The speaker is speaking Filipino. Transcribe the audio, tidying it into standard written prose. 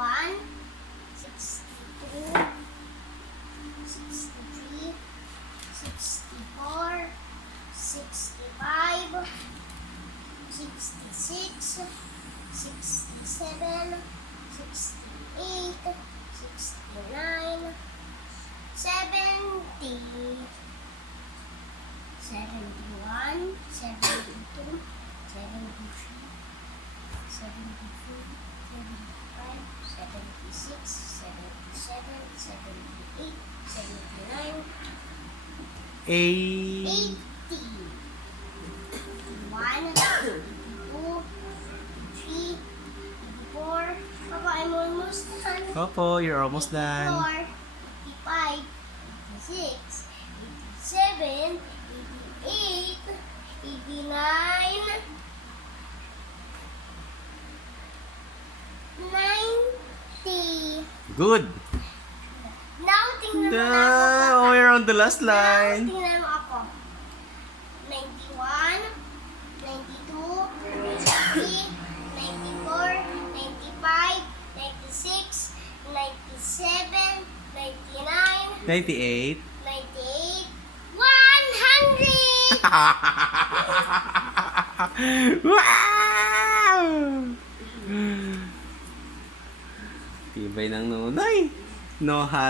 62, 63, 64, 65, 66, 67, 68, 69, 70, 71, 72, 73, 74, 75, 76, 77, 78, 79, 80, 81, 82, 83, 84. Papa, I'm almost done. Opo, you're almost done. 84, 85, 86, 87, 88, 89, 90. Good. Now, tingnan mo na ako. Oh, you're on the last Now, line. tingnan mo ako. 91, 92, 93, 94, 95, 96, 97, 99, 98. 98, 100! Wow! Tibay ng nunay. No hassle.